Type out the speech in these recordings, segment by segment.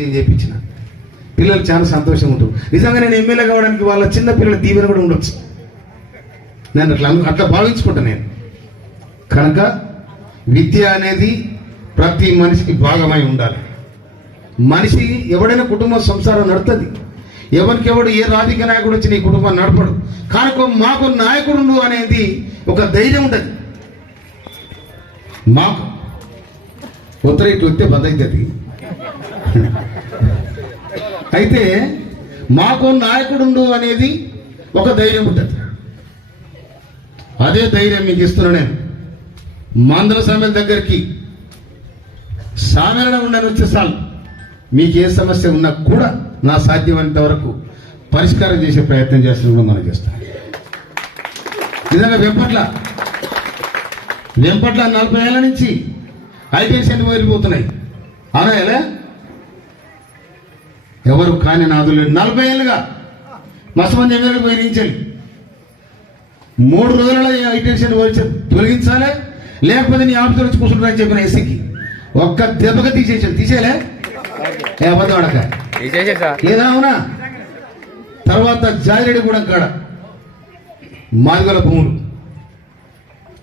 నేను చేయించిన పిల్లలు చాలా సంతోషంగా ఉంటారు. నిజంగా నేను ఎమ్మెల్యే కావడానికి వాళ్ళ చిన్న పిల్లల దీవెన కూడా ఉండొచ్చు. నేను అట్లా అట్లా భావించుకుంటా నేను. కనుక విద్య అనేది ప్రతి మనిషికి భాగమై ఉండాలి. మనిషి ఎవడైనా కుటుంబ సంసారం నడుతుంది. ఎవరికెవడు ఏ రాజకీయ నాయకుడు వచ్చి నీ కుటుంబం నడపడు. కానీ మాకు నాయకుడు అనేది ఒక ధైర్యం ఉంటుంది. మాకు. ఉత్తర ఇటు వస్తే బంద్ అయితే మాకు నాయకుడు అనేది ఒక ధైర్యం ఉంటుంది. అదే ధైర్యం మీకు ఇస్తున్నా నేను. మందల సమయం దగ్గరికి సామెలన ఉండని వచ్చే మీకు ఏ సమస్య ఉన్నా కూడా నా సాధ్యమైనంత వరకు పరిష్కారం చేసే ప్రయత్నం చేస్తున్నాం మనం చేస్తాం. నిజంగా వెంపట్ల వెంపట్ల నలభై ఏళ్ళ నుంచి ఐటీసీ వెళ్ళిపోతున్నాయి అలా ఎలా? ఎవరు కాని నాదులు నలభై ఏళ్ళుగా మస్తు మంది ఎమ్మెల్యేలు పోయి నించాలి మూడు రోజులలో ఐటెన్షన్ తొలగించాలి? లేకపోతే నీ ఆఫీసర్ వచ్చి కూర్చుంటారని చెప్పిన ఎస్సీకి. ఒక్క దెబ్బగా తీసేసాడు తీసేలే ఏ అబద్ధం అడక లేదా అవునా? తర్వాత జాజిరెడ్డి కూడా కాడ. మాదిగల భూములు.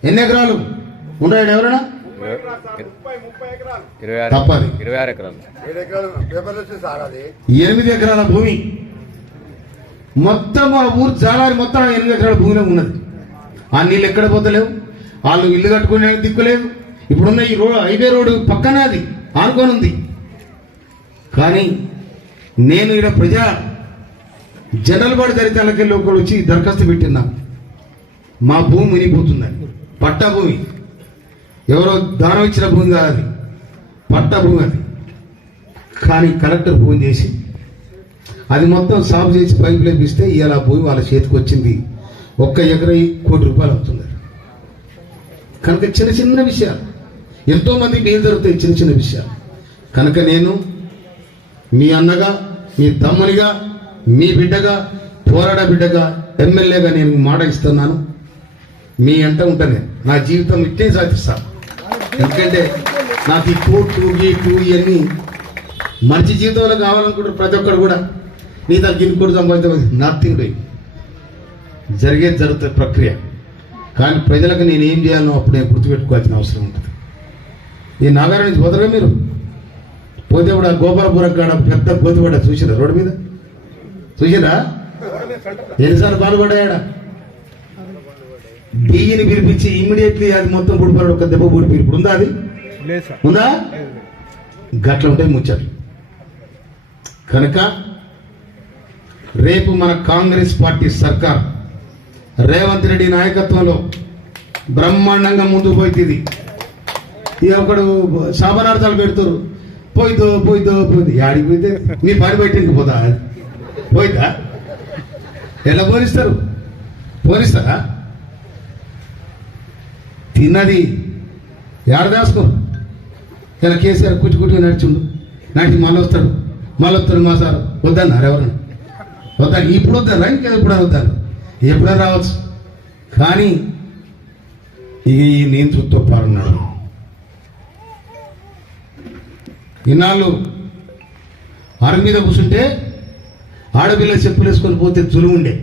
ఎన్ని ఎకరాలు? ఉన్నాడు ఎవరైనా? తప్పది. ఇరవై ఆరు ఎకరాలు. ఎనిమిది ఎకరాల భూమి. మొత్తం ఆ ఊరు జాలారి మొత్తం ఆ ఎనిమిది ఎకరాల భూమిలో ఉన్నది. ఆ నీళ్ళు ఎక్కడ పోతలేవు? వాళ్ళు ఇల్లు కట్టుకునే దిక్కులేదు ఇప్పుడున్న ఈ రోడ్ హైవే రోడ్డు పక్కనే అది ఆనుకొని ఉంది. కానీ నేను ఇక్కడ ప్రజా జనరల్ బాడీ దళితాలకెళ్ళి ఒకడు వచ్చి దరఖాస్తు పెట్టినా. మా భూమి మునిగిపోతుందని పట్టా భూమి. ఎవరో దానం ఇచ్చిన భూమి కాదు అది. పట్టా భూమి అది. కానీ కలెక్టర్ ఫోన్ చేసి అది మొత్తం సాగు చేసి పైపు లేపిస్తే ఇలా భూమి వాళ్ళ చేతికి వచ్చింది. ఒక్క ఎకరై కోటి రూపాయలు అవుతుంది కనుక చిన్న చిన్న విషయాలు. ఎంతోమంది మేలు జరుగుతాయి చిన్న చిన్న విషయాలు. కనుక నేను మీ అన్నగా మీ తమ్మునిగా మీ బిడ్డగా పోరాడ బిడ్డగా ఎమ్మెల్యేగా నేను మాట ఇస్తున్నాను. మీ అంట ఉంటానే నా జీవితం ఇట్టే సాధిస్తాను ఎందుకంటే నాకు ఈ కోర్టు గీటు ఇవన్నీ మంచి జీవితంలో కావాలనుకుంటారు ప్రతి ఒక్కరు కూడా నీ దానికి ఇన్ని కూడా సంపాదించడం నథింగ్ బై జరిగేది జరుగుతుంది ప్రక్రియ. కానీ ప్రజలకు నేను ఏం చేయాలో అప్పుడు నేను గుర్తుపెట్టుకోవాల్సిన అవసరం ఉంటుంది. ఈ నాగారం నుంచి పోతారా మీరు? పోతే కూడా గోపాలపురం కాడ పెద్ద గోతుపడ్డ చూసిరా రోడ్డు మీద? చూసిరా? ఎన్నిసార్లు బాధపడ్డాడా బియ్యని పిలిపించి ఇమ్మీడియట్లీ అది మొత్తం పుడిపోయాడు ఒక దెబ్బ పుడిపోయి ఇప్పుడు ఉందా అది? ఉందా? గట్ల ఉంటాయి ముచ్చట్లు కనుక రేపు మన కాంగ్రెస్ పార్టీ సర్కార్ రేవంత్ రెడ్డి నాయకత్వంలో బ్రహ్మాండంగా ముందుకు పోతుంది ఇక ఒకడు శాపనార్థాలు పెడతారు. పోయిదో పోయిదో పోయింది యాడికి పోయితే నీ పని బయటికి పోతా. పోయిద్దా? ఎలా పోలిస్తారు పోలిస్తారా తిన్నది. ఏడ దాసుకో? ఇలా కేసీఆర్ కుట్టి కుట్టి నడిచిండు. నడిచి మళ్ళీ వస్తాడు. మళ్ళీ వస్తాడు మా సార్. వద్దన్నారు ఎవరు వద్దాను ఇప్పుడు వద్దారా ఇంకా ఎప్పుడైనా వద్దాను ఎప్పుడైనా రావచ్చు. కానీ ఇక ఈ నేను చూస్తూ పారున్నాడు ఇన్నాళ్ళు అర మీద కూర్చుంటే ఆడపిల్ల చెప్పులు వేసుకొని పోతే జులుముండే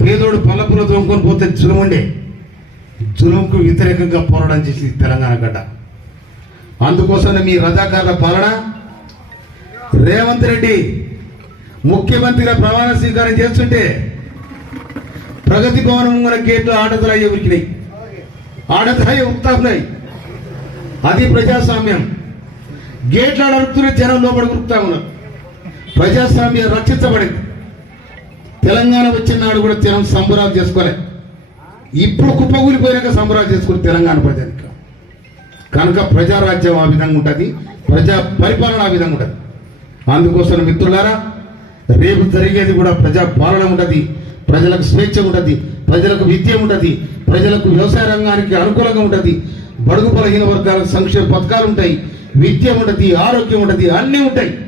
పేదోడు పల్లపుల తోముకొని పోతే జులుముండే జులుంకు వ్యతిరేకంగా పోరాటం చేసి తెలంగాణ గడ్డ. అందుకోసమే మీ రజాకారుల పాలన రేవంత్ రెడ్డి ముఖ్యమంత్రిగా ప్రమాణ స్వీకారం చేస్తుంటే ప్రగతి భవనం ముంగల గేట్లు ఆడతలయ్యే ఉరికినాయి. ఆడతలయ్యే ఉత్తాపునాయి అది ప్రజాస్వామ్యం. గేట్లు నడుపుతూనే జనం లోపల గురుకుతా ఉన్నారు. ప్రజాస్వామ్యం రక్షించబడింది. తెలంగాణ వచ్చిన నాడు కూడా జనం సంబరాలు చేసుకోలేదు. ఇప్పుడు కుప్పగూలిపోయాక సంబరాలు చేసుకుని తెలంగాణ ప్రజానికి కనుక ప్రజారాజ్యం ఆ విధంగా ఉంటుంది ప్రజా పరిపాలన ఆ విధంగా ఉంటుంది. అందుకోసం మిత్రులారా రేపు జరిగేది కూడా ప్రజా పాలన ఉంటుంది ప్రజలకు స్వేచ్ఛ ఉంటుంది ప్రజలకు విద్య ఉంటుంది ప్రజలకు వ్యవసాయ రంగానికి అనుకూలంగా ఉంటుంది బడుగు బలహీన వర్గాలకు సంక్షేమ పథకాలు ఉంటాయి విద్య ఉంటుంది ఆరోగ్యం ఉంటుంది అన్నీ ఉంటాయి.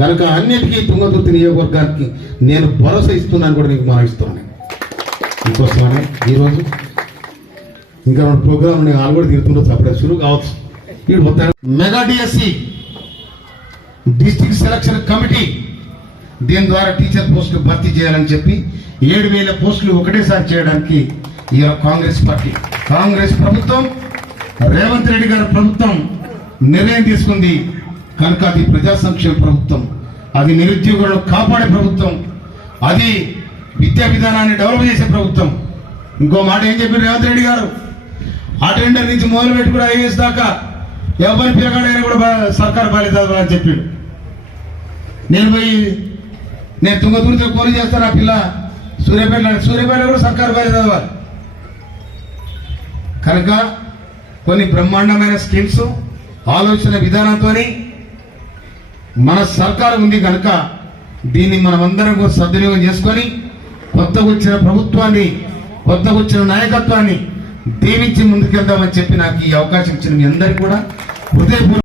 కనుక అన్నిటికీ తుంగతుర్తి నియోజకవర్గానికి నేను భరోసా ఇస్తున్నాను కూడా నీకు మనం ఇస్తున్నాను ఇంకోసమనే ఈరోజు ఇంకా రెండు ప్రోగ్రామ్ నేను కూడా తిరుగుతుండొచ్చు అప్పుడే షురు కావచ్చు. వీడు మొత్తం mega DSC district selection committee దీని ద్వారా టీచర్ పోస్టులు భర్తీ చేయాలని చెప్పి ఏడు వేల పోస్టులు ఒకటేసారి చేయడానికి ఇవాళ కాంగ్రెస్ పార్టీ కాంగ్రెస్ ప్రభుత్వం రేవంత్ రెడ్డి గారి ప్రభుత్వం నిర్ణయం తీసుకుంది. కనుక అది ప్రజా సంక్షేమ ప్రభుత్వం అది నిరుద్యోగులను కాపాడే ప్రభుత్వం అది విద్యా విధానాన్ని డెవలప్ చేసే ప్రభుత్వం. ఇంకో మాట ఏం చెప్పారు రేవంత్ రెడ్డి గారు? అటెండర్ నుంచి మొదలు పెట్టి కూడా ఐఏఎస్ దాకా ఎవరి పిల్లగాడైనా కూడా బా- సర్కార్ బాధ్యత అని చెప్పిండు. నేను పోయి నేను తుంగతుర్తిలో పోనీ చేస్తాను ఆ పిల్ల. సూర్యాపేట సూర్యాపేట కూడా సర్కారు బాధ్యత చదవాలి. కనుక కొన్ని బ్రహ్మాండమైన స్కీమ్స్ ఆలోచన విధానంతో మన సర్కారు ఉంది కనుక దీన్ని మనమందరం కూడా సద్వినియోగం చేసుకొని కొత్తగా వచ్చిన ప్రభుత్వాన్ని కొత్తగా వచ్చిన నాయకత్వాన్ని దీవించి ముందుకెళ్దామని చెప్పి నాకు ఈ అవకాశం ఇచ్చిన మీ అందరికీ కూడా హృదయపూర్వక